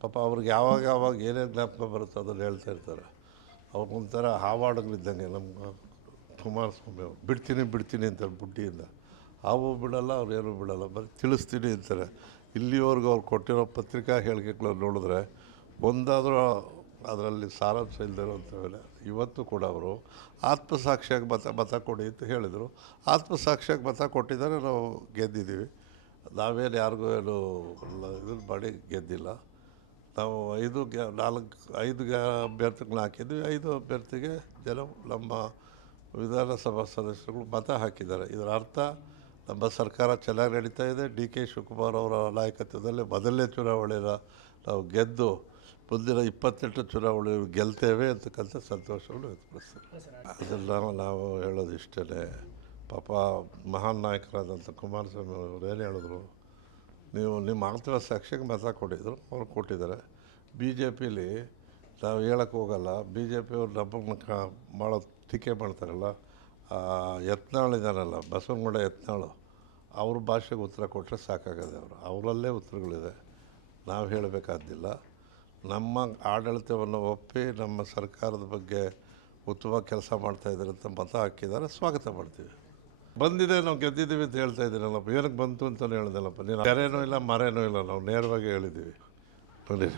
ಪಾಪ ಅವ್ರಿಗೆ ಯಾವಾಗ ಯಾವಾಗ ಏನೇನು ಜ್ಞಾಪಕ ಬರುತ್ತೋ ಅದನ್ನು ಹೇಳ್ತಾ ಇರ್ತಾರೆ. ಅವ್ರು ಒಂಥರ ಹಾವಾಡುಗಳಿದ್ದಂಗೆ ನಮ್ಮ ಕುಮಾರಸ್ವಾಮಿ ಅವರು. ಬಿಡ್ತೀನಿ ಅಂತಾರೆ ಬುಡ್ಡಿಯಿಂದ. ಹಾವು ಬಿಡೋಲ್ಲ, ಅವ್ರು ಏನೂ ಬಿಡೋಲ್ಲ, ಬರೀ ತಿಳಿಸ್ತೀನಿ ಅಂತಾರೆ. ಇಲ್ಲಿವರೆಗೂ ಅವ್ರು ಕೊಟ್ಟಿರೋ ಪತ್ರಿಕಾ ಹೇಳಿಕೆಗಳನ್ನು ನೋಡಿದ್ರೆ ಒಂದಾದರೂ ಅದರಲ್ಲಿ ಸಾರಾಂಶ ಇಲ್ಲದಿರೋಂಥವೆಲ್ಲ. ಇವತ್ತು ಕೂಡ ಅವರು ಆತ್ಮಸಾಕ್ಷಿಯಾಗಿ ಮತ ಕೊಡಿ ಅಂತ ಹೇಳಿದರು. ಆತ್ಮಸಾಕ್ಷಿಯಾಗಿ ಮತ ಕೊಟ್ಟಿದ್ದಾರೆ, ನಾವು ಗೆದ್ದಿದ್ದೀವಿ. ನಾವೇನು ಯಾರಿಗೂ ಏನು ಇದನ್ನು ಮಾಡಿ ಗೆದ್ದಿಲ್ಲ. ನಾವು 5 ಅಭ್ಯರ್ಥಿಗಳನ್ನ ಹಾಕಿದ್ವಿ. 5 ಅಭ್ಯರ್ಥಿಗೆ ಜನ ನಮ್ಮ ವಿಧಾನಸಭಾ ಸದಸ್ಯರುಗಳು ಮತ ಹಾಕಿದ್ದಾರೆ. ಇದರ ಅರ್ಥ ನಮ್ಮ ಸರ್ಕಾರ ಚೆನ್ನಾಗಿ ನಡೀತಾ ಇದೆ. ಡಿ.ಕೆ. ಶಿವಕುಮಾರ್ ಅವರ ನಾಯಕತ್ವದಲ್ಲಿ ಮೊದಲನೇ ಚುನಾವಣೆನ ನಾವು ಗೆದ್ದು ಮುಂದಿನ 28 ಚುನಾವಣೆ ಗೆಲ್ತೇವೆ ಅಂತಕ್ಕಂಥ ಸಂತೋಷವನ್ನು ವ್ಯಕ್ತಪಡಿಸ್ತಾರೆ. ಅದನ್ನು ನಾವು ಹೇಳೋದು ಇಷ್ಟೇ. ಪಾಪ ಮಹಾನ್ ನಾಯಕರಾದಂಥ ಕುಮಾರಸ್ವಾಮಿ ಅವರು ಏನು ಹೇಳಿದ್ರು, ನೀವು ನಿಮ್ಮ ಆತ್ಮಸಾಕ್ಷಿಗೆ ಮತ ಕೊಟ್ಟಿದ್ರು, ಅವ್ರು ಕೊಟ್ಟಿದ್ದಾರೆ. ಬಿ ಜೆ ಪಿಲಿ ನಾವು ಹೇಳೋಕ್ಕೆ ಹೋಗಲ್ಲ. ಬಿ ಜೆ ಪಿಯವ್ರು ನಮ್ಮನ್ನು ಮಾಡೋ ಟೀಕೆ ಮಾಡ್ತಾರಲ್ಲ. ಯತ್ನಾಳಿದಾನಲ್ಲ, ಬಸವನಗುಡ ಯತ್ನಾಳು, ಅವ್ರ ಭಾಷೆಗೆ ಉತ್ತರ ಕೊಟ್ಟರೆ ಸಾಕಾಗದೆ. ಅವರಲ್ಲೇ ಉತ್ತರಗಳಿದೆ, ನಾವು ಹೇಳಬೇಕಾದ್ದಿಲ್ಲ. ನಮ್ಮ ಆಡಳಿತವನ್ನು ಒಪ್ಪಿ ನಮ್ಮ ಸರ್ಕಾರದ ಬಗ್ಗೆ ಉತ್ತಮ ಕೆಲಸ ಮಾಡ್ತಾಯಿದ್ದಾರೆ ಅಂತ ಮತ ಹಾಕಿದ್ದಾರೆ, ಸ್ವಾಗತ ಮಾಡ್ತೀವಿ. ಬಂದಿದೆ, ನಾವು ಗೆದ್ದಿದ್ದೀವಿ ಅಂತ ಹೇಳ್ತಾ ಇದ್ದೀನಲ್ಲಪ್ಪ. ಏನಕ್ಕೆ ಬಂತು ಅಂತಲೇ ಹೇಳ್ದಲ್ಲಪ್ಪ. ನೀನು ಯಾರೇನೂ ಇಲ್ಲ, ಮರೇನೂ ಇಲ್ಲ, ನಾವು ನೇರವಾಗಿ ಹೇಳಿದ್ದೀವಿ. ನೋಡಿ.